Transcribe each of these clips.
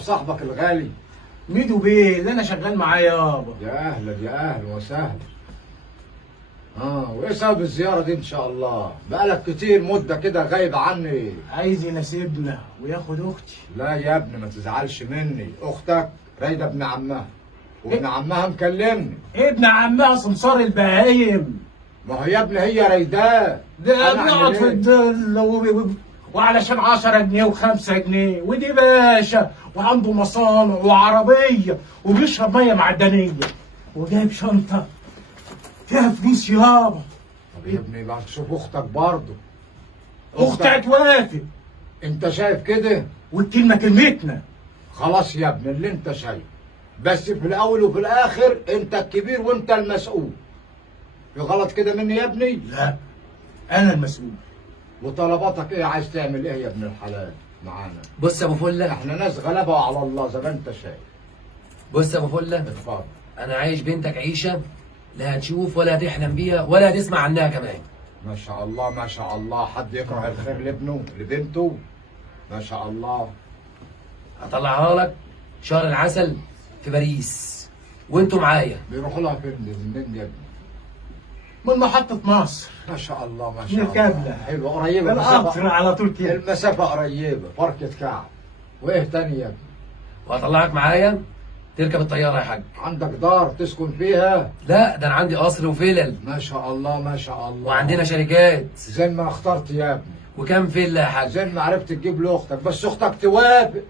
بصاحبك الغالي؟ ميدو بيه اللي انا شغال معاه يابا. يا اهلا يا اهلا وسهلا. وايه سبب الزياره دي ان شاء الله؟ بقالك كتير مده كده غايب عني. عايز يناسبنا وياخد اختي. لا يا ابني ما تزعلش مني، اختك رايده ابن عمها وابن عمها مكلمني. ابن عمها سمسار البهايم. ما هو يا ابني هي رايداه. ده بيقعد في الظل وعلشان 10 جنيه و5 جنيه، ودي باشا وعنده مصانع وعربيه وبيشرب ميه معدنيه وجايب شنطه فيها فلوس يابا. طب يا ابني بقى شوف اختك برضه. اختي هتوافق. انت شايف كده؟ والكلمه كلمتنا. خلاص يا ابني اللي انت شايف، بس في الاول وفي الاخر انت الكبير وانت المسؤول. في غلط كده مني يا ابني؟ لا انا المسؤول. وطلباتك ايه؟ عايز تعمل ايه يا ابن الحلال معانا؟ بص يا ابو فله، احنا ناس غلابه وعلى الله زي ما انت شايف. بص يا ابو فله، اتفضل. انا عايش بنتك عيشه لا هتشوف ولا هتحلم بيها ولا هتسمع عنها كمان. ما شاء الله ما شاء الله، حد يكره الخير لابنه لبنته؟ ما شاء الله. هطلعها لك شهر العسل في باريس وانتوا معايا. بيروحوا لها فين دي؟ منين يا ابني؟ من محطه مصر. ما شاء الله ما شاء الله. نركبنا حلوه قريبه. القطر على طول كده. المسافه قريبه، فركه كعب. وايه تاني يا ابني؟ وهطلعك معايا تركب الطياره يا حاج. عندك دار تسكن فيها؟ لا ده انا عندي قصر وفلل ما شاء الله ما شاء الله. وعندنا شركات. زي ما اخترت يا ابني. وكم فيلا يا حاج؟ زي ما عرفت تجيب لاختك، بس اختك توافق.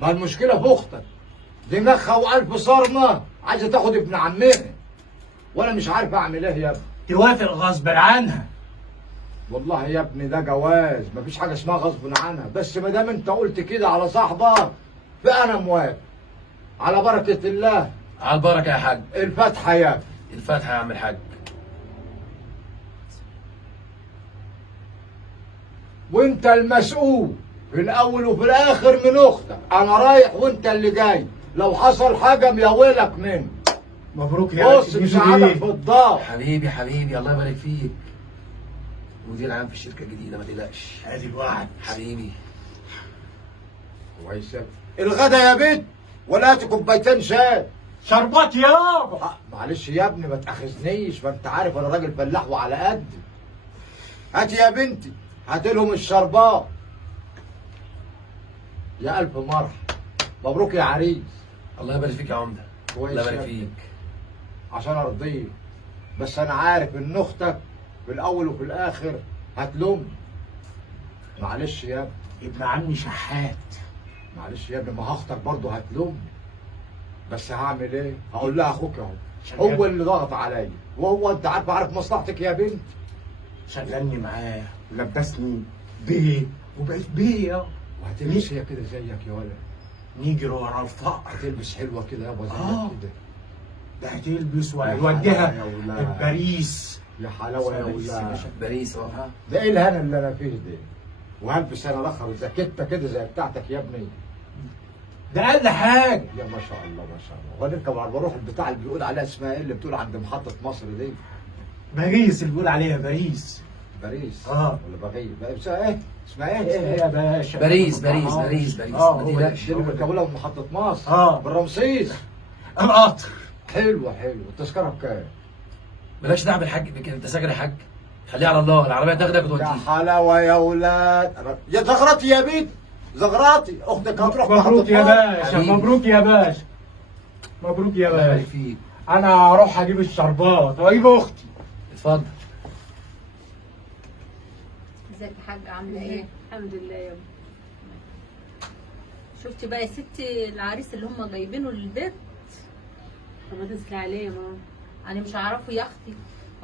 ما المشكله في اختك، دماغها والف صارمه عايزه تاخد ابن عمها، وانا مش عارف اعمل ايه يا ابني. توافق غصب عنها. والله يا ابني ده جواز، مفيش حاجه اسمها غصب عنها، بس ما دام انت قلت كده على صاحبك فانا موافق. على بركه الله. على البركه يا حاج. الفاتحه يا ابني. الفاتحه يا عم الحاج. وانت المسؤول في الاول وفي الاخر من اختك. انا رايح وانت اللي جاي، لو حصل حاجه ميولك مني. مبروك يا بص مساعدك في الدار. حبيبي حبيبي الله يبارك فيك. مدير عام في الشركه الجديده ما تقلقش. ادي الوعد حبيبي. كويس يا ابني. الغدا يا بنت ولا هاتي كوبايتين شاي. شربات يابا. معلش يا ابني ما تاخذنيش، ما انت عارف انا راجل فلاح وعلى قدي. هاتي يا بنتي، هاتي لهم الشربات. يا الف مرحبا. مبروك يا عريس. الله يبارك فيك يا عمده. كويس الله يبارك يا ابني. فيك. عشان ارضيك، بس انا عارف ان اختك في الاول وفي الاخر هتلومني. معلش يا ابني. ابن عمي شحات. معلش يا ابني، ما اختك برضه هتلومني، بس هعمل ايه؟ هقول لها اخوك اهو هو اللي ضغط عليا، وهو انت عارف مصلحتك يا بنت. شغلني معاه ولبسني بيه وبقيت بيه يابا. وهتلبس هي كده زيك يا ولد؟ نجري ورا الفقر. هتلبس حلوه كده يابا زيك كده. ده هتلبس حلاوة يا وهيوديها ولاد. باريس. يا حلاوه يا ولاد. باريس اه. ده ايه الهنا اللي انا فيه ده؟ وهلبس انا الاخر زكته كده زي بتاعتك يا ابني. ده اقل حاجه. يا ما شاء الله ما شاء الله. ونركب على بروح البتاع اللي بيقول عليها اسمها ايه، اللي بتقول عند محطه مصر دي؟ باريس اللي بيقول عليها باريس. باريس. اه. ولا بغيب اسمها ايه؟ اسمها ايه؟ ايه يا باشا؟ باريس باريس باريس باريس ما هو تقلقش. دي اللي بيركبوا لها من محطه مصر. اه. بالرمسيس. القطر. حلوه حلوه. التذكره بكام؟ بلاش دعم الحاج بك، انت ساكن يا حاج. خليها على الله، العربيه تاخدك يا وتوديك. حلاوه يا ولاد. يا زغراتي يا بنت، زغراتي اختك هتروح مبروك يا باشا. حبيبي. مبروك يا باشا. مبروك يا الله يبارك باشا. فيك. انا هروح اجيب الشربات واجيب اختي. اتفضل. ازيك يا حاجة عاملة ايه؟ الحمد لله يا ابني. شفتي بقى يا ستي العريس اللي هم جايبينه للبيت؟ طب ما تسلي عليه يا ماما. انا مش هعرفه يا اختي،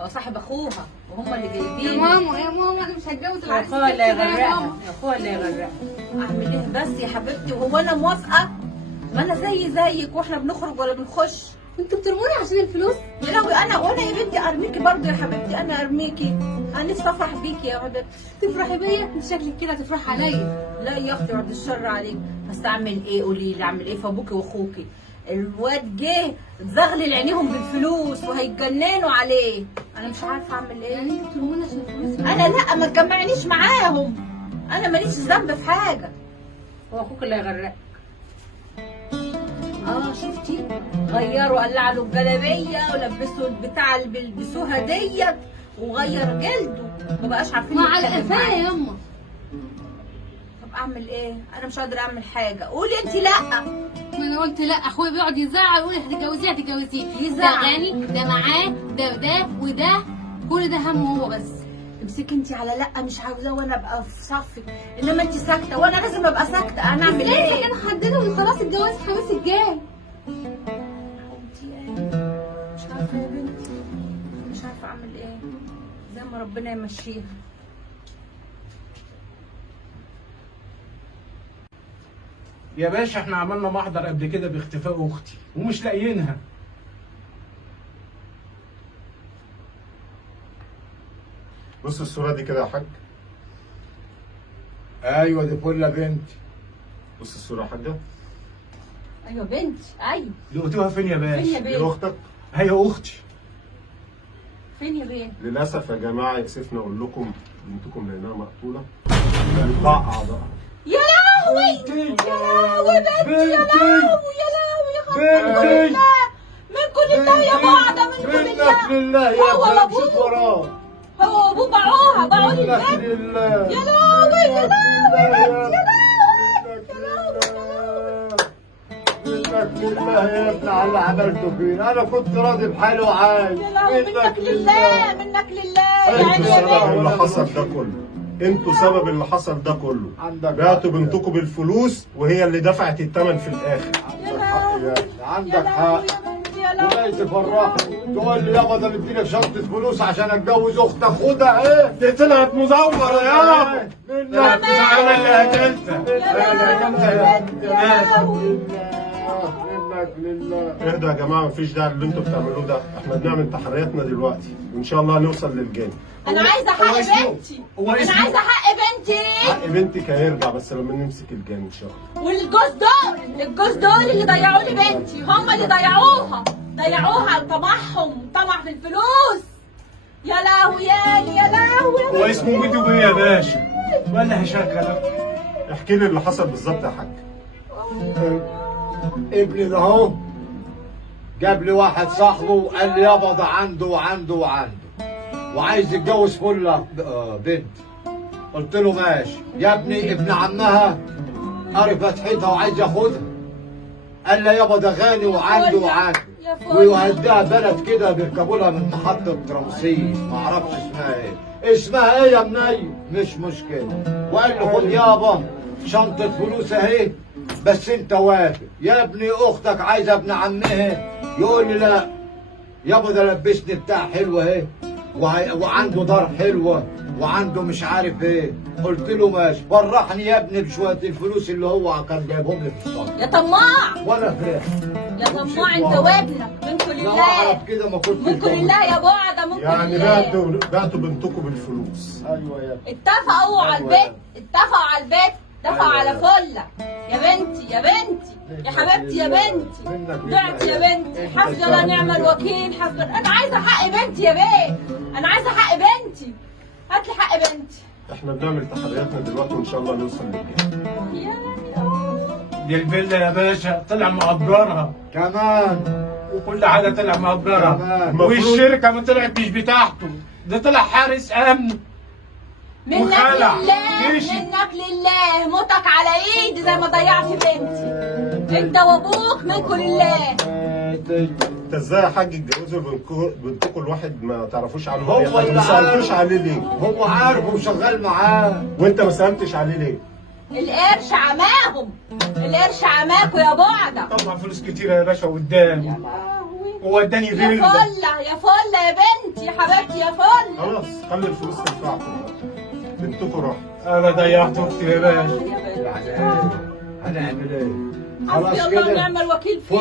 هو صاحب اخوها وهم اللي يا جايبينه. ماما يا ماما انا مش هتجوز العريس اخوها اللي كده يا هيغرقها، ماما. اخوها اللي هيغرقها. اعمل ايه بس يا حبيبتي وهو انا موافقة؟ ما انا زيك واحنا بنخرج ولا بنخش. انتوا بترموني عشان الفلوس؟ يا لهوي وانا يا بنتي ارميكي برضه يا حبيبتي، انا ارميكي. انا نفسي افرح بيكي يا حبيبتي. تفرحي بيا؟ انت شكلك كده تفرحي عليا. لا يا اختي بعد الشر عليك، بس اعمل ايه؟ قولي لي اعمل ايه في ابوكي واخوكي؟ الواد جه زغلل عينيهم بالفلوس وهيتجننوا عليه، انا مش عارفه اعمل ايه. يعني انتوا بترموني عشان الفلوس؟ انا لا ما تجمعنيش معاهم، انا ماليش ذنب في حاجه. هو اخوك اللي هيغرقك. شفتي غيروا قلع له الجلابيه ولبسوا البتاع اللي بيلبسوها ديت وغير جلده، ما بقاش عارفين وعلى نتكلم قفاه معاه. يا يما. طب اعمل ايه؟ انا مش قادره اعمل حاجه. قولي انت لا. ما انا قلت لا، اخويا بيقعد يزعق يقول هتتجوزيه هتتجوزيه، يزعق. ده غني ده معاه ده وده، كل ده همه هو بس. امسكي انت على لا مش عاوزاه وانا ابقى في صفك، انما انت ساكته وانا لازم ابقى ساكته. انا اعمل ازاي ايه؟ كده حددوا خلاص الجواز الخميس الجاي؟ مش عارفه يا بنتي، مش عارفه اعمل ايه، زي ما ربنا يمشيها. يا باشا احنا عملنا محضر قبل كده باختفاء اختي ومش لاقيينها. بص الصورة دي كده يا حاج. ايوه دي فله بنتي. بص الصورة يا حاجة. ايوه بنتي، ايوه. لقيتوها فين يا فين يا باشا؟ دي بنتي؟ أختك. هي اختي. فين يا بنتي؟ للأسف يا جماعة يأسفنا أقول لكم بنتكم لأنها مقتولة. البقعة بقى. يا لهوي يا لهوي بنتي، يا لهوي يا لهوي يا خبر بنتي. من كل الله يا بعض، من كل منك الله. لله يا هو ابني وابوه. امشي وراه. هو وابوه باعوها، باعوا لي منك البنت. لله. يا لهوي يا لهوي منك يا لله يا ابني على اللي عملته فينا، انا كنت راضي بحالي وعايش. لهوي. منك لله، منك لله يا عيني انتوا يا سبب بنتي. اللي حصل ده كله. انتوا سبب اللي حصل ده كله. عندك بعتوا حق. بنتكم بالفلوس وهي اللي دفعت الثمن في الآخر. يا عندك حق لهوي يا ابني، يا عندك لهوي حق. يا بنتي يا لهوي. ولا تفرحني تقول لي يابا ده مديلك شنطة فلوس عشان اتجوز اختك، خدها ايه؟ دي طلعت مزورة يابا. منك انا اللي قتلتها. يا لهوي يا لهوي. منك لله. اهدوا يا جماعة، مفيش داعي اللي انتوا بتعملوه ده. احنا بنعمل تحرياتنا دلوقتي وإن شاء الله هنوصل للجاني. انا عايزه حق بنتي، انا عايزه حق بنتي. حق بنتك هيرجع بس لما نمسك الجاني إن شاء الله. الجوز دول اللي ضيعوا لي بنتي، هم اللي ضيعوها طمعهم، طمع في الفلوس. يا لهوي يا لهوي. هو اسمه فيديو ايه يا باشا؟ ولا هشغلك؟ احكي لي اللي حصل بالظبط يا حاج. ابني ده اهو جاب لي واحد صاحبه وقال لي يابا ده عنده وعنده وعايز يتجوز فله بنت. قلت له ماشي يا ابني، ابن عمها قاري فتحتها وعايز ياخدها. قال لي يابا ده غني وعنده يا فل. ويوديها بلد كده بيركبوا لها من محطة رمسيس، ما اعرفش اسمها ايه. اسمها ايه يا مني؟ مش مشكلة. وقال لي خد يابا شنطة فلوس اهي بس انت وافق. يا ابني اختك عايزة ابن عمها. يقول لي لا يابا ده لبسني بتاع حلوة اهي وعنده دار حلوة وعنده مش عارف ايه. قلت له ماشي، فرحني يا ابني بشوية الفلوس اللي هو كان جايبهم لي في الصندوق. يا طماع ولا فرح. يا طماع، انت وابنك منكم لو لله، اعرف كده ما كنتش منكم لله يا بعد، منكم يعني لله. بعتوا بنتكم بالفلوس. ايوه يا ابني. اتفقوا على البيت، دفعوا أيوة. على فله. يا بنتي يا حبيبتي يا بنتي، ضعت يا بنتي. حسبي الله ونعم الوكيل. حسبي. انا عايزه حق بنتي يا بيه، انا عايزه حق بنتي. هات لي حق بنتي. احنا بنعمل تحرياتنا دلوقتي وان شاء الله نوصل للجاني. دي الفيلا يا باشا طلع مأجرها كمان وكل حاجه طلع مأجرها، كمان. والشركه ما طلعت مش بتاعته، ده طلع حارس امن. منك وخلع. لله، مشي. منك لله، موتك على ايدي زي ما ضيعت بنتي. انت وابوك منكم لله. انت ازاي يا حاج تجوزوا بنتكم الواحد ما تعرفوش عنه هو اي حاجه؟ اللي ما سالتوش عارف. عليه ليه؟ هو عارف وشغال معاه. وانت ما سالتش عليه ليه؟ القرش عماهم، القرش عماكوا يا بعدة. طبعا فلوس كتيره يا باشا قدامي، لهوي. هو اداني يا فيلا. فلة يا فلة يا بنتي يا حبيبتي يا فلة. خلاص خلي الفلوس تنفعكم. بنتكم راحت. انا ضيعت اختي يا باشا. يعني ايه؟ هنعمل ايه؟ خلاص حسبي الله كده ونعم الوكيل فيك.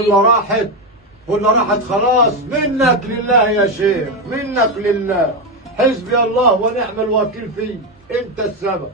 فله راحت خلاص. منك لله يا شيخ، منك لله. حسبي الله ونعم الوكيل فيه، انت السبب.